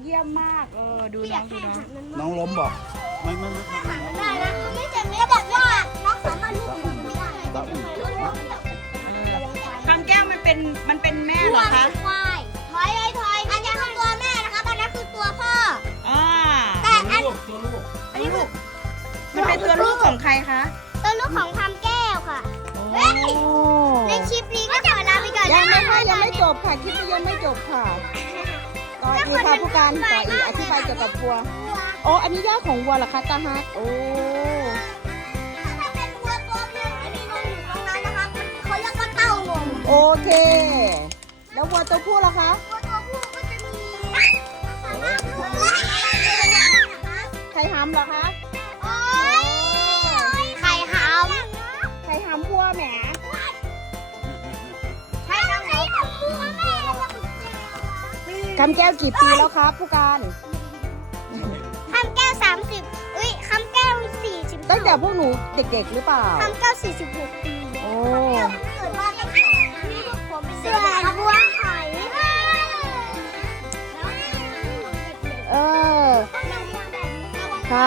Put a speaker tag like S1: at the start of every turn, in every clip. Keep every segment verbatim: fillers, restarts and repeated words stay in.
S1: เยี่ยมมากเออดูน้องดูน้อง
S2: น้องล้มบอกไม่ไม่ไม่ไม่
S3: ได้นะไม่เจ็บไม่บอกว่าน้องสามารถลูกหนูไม่ได้
S2: ตาอุ่น
S1: คำแก้วมันเป็นมันเป็นแม่เหรอคะ
S3: ควายถอยเลยถอยอันนี้คือตัวแม่นะคะอันนั้นคือตัวพ่อ
S1: อ่า
S3: แต่อัน
S2: ลูกตัวลูก
S1: อันนี้ลูกมันเป็นตัวลูกของใครคะ
S3: ตัวลูกของคำแก้วค่ะ
S1: โอ้
S3: ในคลิปนี้ก็ขอลาไปก่อน
S1: ยัง
S3: นะ
S1: ไม่
S3: คะ
S1: ค่ะยังไม่จบค่ะคลิปนี้ยังไม่จบค่ะต่ออีกค่ะผู้การต่ออีกอธิบายเกี่ยวกับวัวโอ้อันนี้ย่าของวัวเหรอคะตาฮักโอ้
S3: ถ้าเป็นวัวตัวเมียที่มีนมอยู่ตรงนั้นนะคะเขาเรียกว่าเต้านม
S1: โอเค แล้ววัวตัวผู้ล่ะคะ
S3: วัวตัวผู้ก็จะมีสามารถลูก
S1: ไข่หำเหรอคะ
S3: โอ้ยไข่ห
S1: ไข่หำวัวแหม
S3: ำใช่ทำไมทำตัวแม่แล้วก็
S1: คำแก้วกี่ปีแล้วครับผู้การ
S3: คำแก้วสามสิบอุ้ยคำแก้วสี่สิบ
S1: ตั้งแต่พวกหนูเด็กๆหรือเปล่า
S3: คำแก้วสี่สิบหกปี
S1: โอ้
S3: เกิดมาตั้งแต่ที่ผมเป็นเสือบัวหอย
S1: เออ ค่ะ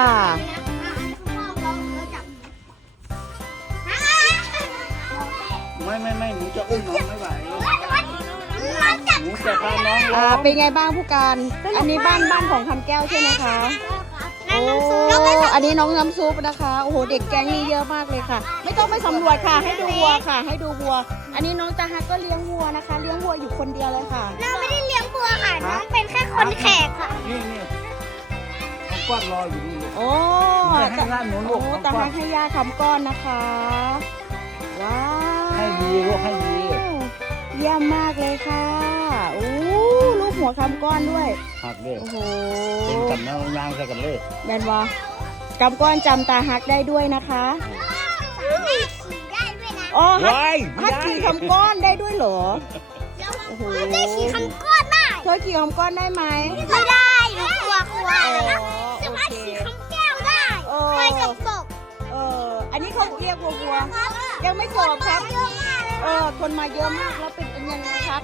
S2: ไม่ไม่ไม่หนูจะอุ้มน้องไม่ไหวหนูจะพาน้องล้
S1: อ่าม เป็นไงบ้างผู้การ อันนี้บ้านบ้านของคำแก้วใช่ไหมคะ โอ้ อันนี้น้องน้ำซุปนะคะ โอ้โห เด็กแก๊งนี้เยอะมากเลยค่ะ ไม่ต้องไปสำรวจค่ะ ให้ดูวัวค่ะ ให้ดูวัว อันนี้น้องตาฮักก็เลี้ยงวัวนะคะ เลี้ยงวัวอยู่คนเดียวเลยค่ะ
S3: เราไม่ได้เลี้ยงบัวค่ะ น้องเป็นแค่คนแขกค่ะ
S2: นี่นี่เขากวาดรออยู่นี่ลูก
S1: โอ้
S2: ให้ร้านหนูลู
S1: โอ้
S2: ก
S1: ตาฮักให้ยาคำก้อนนะคะ ว้าว
S2: ให้ดีลูกให้ดี
S1: เยี่ยมมากเลยค่ะโอ้ลูกหัวคำก้อนด้วย
S2: หักเลย
S1: โอ้โห
S2: เป็นกันนะยางใส่กันเลย
S1: แมนวะกำก้อนจำตาฮักได้ด้วยนะคะ
S3: สามารถขี่ได้ด้วยนะ
S1: อ๋อฮัก
S2: ว้าย
S1: ฮักขี่คำก้อนได้ด้วยเหรอ โอ้โห
S3: เราได้ขี่คำก้อนได้
S1: เธอขี่คำก้อนได้ไหม
S3: ไม่ได้หนูกลัวกลัว
S1: อ๋อ
S3: สา
S1: โอ
S3: มารถ
S1: เค
S3: ขี่คำแก้วได้
S1: เออ
S3: ไปกับศพ
S1: เออ อันนี้เขาเรียกวัววัว ยังไม่จบครับ
S3: เยอะมากเลย
S1: เออ คนมาเยอะมาก แล้วเป็นยังไงครับ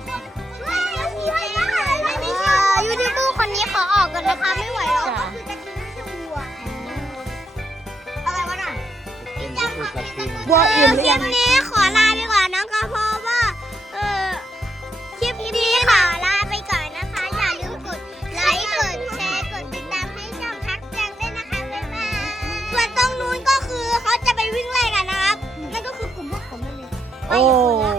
S3: ยูทูบเบอร์คนนี้ขอออกก่อนนะคะไม่ไหวแล้ว
S1: จ้ะ
S3: คือจะกินไม่ใช่วัวอะไรวะน่ะ
S2: เป็นลูกกระทิง
S1: วัวอิ่มหรือยัง
S3: คลิปนี้ขอลาไปก่อนนะก็เพราะว่าเออคลิปนี้ขอลาไปก่อนนะคะ อย่าลืมกดไลค์กดแชร์กดติดตามให้ช่องพักแจงด้วยนะคะบ๊ายบายส่วนตรงนู้นก็คือเขาจะไปวิ่งไล่กันนะครับนั่นก็คือกลุ่มพวกผมนั่นเองไป
S1: โอ้
S3: คนละ